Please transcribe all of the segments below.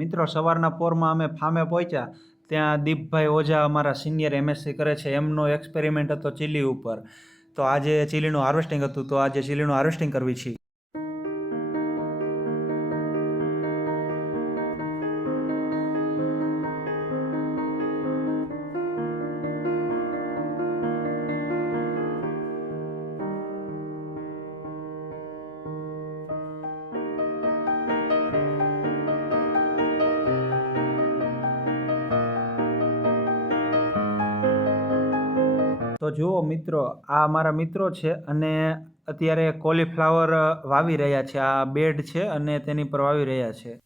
મિત્રો સવારના પોરમાં અમે ફામે પહોંચ્યા ત્યાં દીપભાઈ ઓઝા અમારા સિનિયર એમએસસી કરે છે એમનો એક્સપેરિમેન્ટ હતો ચીલી ઉપર. તો આજે ચીલીનું હાર્વેસ્ટિંગ હતું તો આજે ચીલીનું હાર્વેસ્ટિંગ કરવી છે. તો જુઓ મિત્રો, આ અમારા મિત્રો છે અને અત્યારે કોલીફ્લાવર વાવી રહ્યા છે. આ બેડ છે અને તેની પર વાવી રહ્યા છે.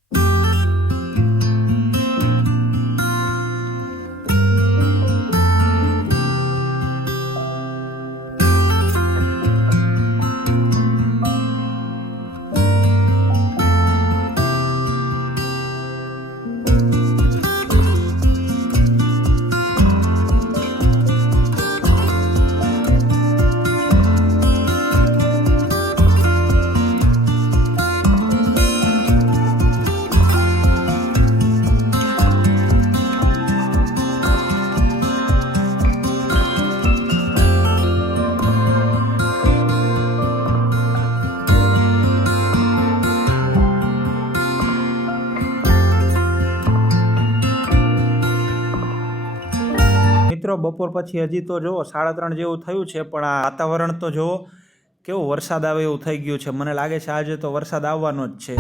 મિત્રો બપોર પછી હજી તો જુઓ 3:30 જેવું થયું છે, પણ આ વાતાવરણ તો જુઓ કેવું વરસાદ આવે એવું થઈ ગયું છે. મને લાગે છે આજે તો વરસાદ આવવાનો જ છે.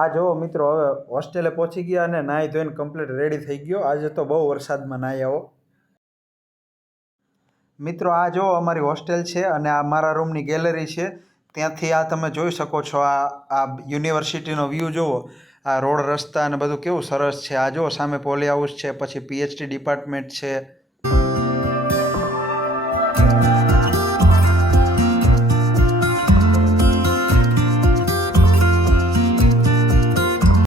આ જુઓ મિત્રો, હવે હોસ્ટેલે પહોંચી ગયા અને નાહી ધોઈને કમ્પ્લીટ રેડી થઈ ગયો. આજે તો બહુ વરસાદમાં નાહી આવો. મિત્રો આ જુઓ અમારી હોસ્ટેલ છે અને આ મારા રૂમની ગેલેરી છે. ત્યાંથી આ તમે જોઈ શકો છો, આ યુનિવર્સિટીનો વ્યૂ જુઓ. આ રોડ રસ્તા અને બધું કેવું સરસ છે. આ જુઓ સામે પોલી હાઉસ છે, પછી PhD ડિપાર્ટમેન્ટ છે.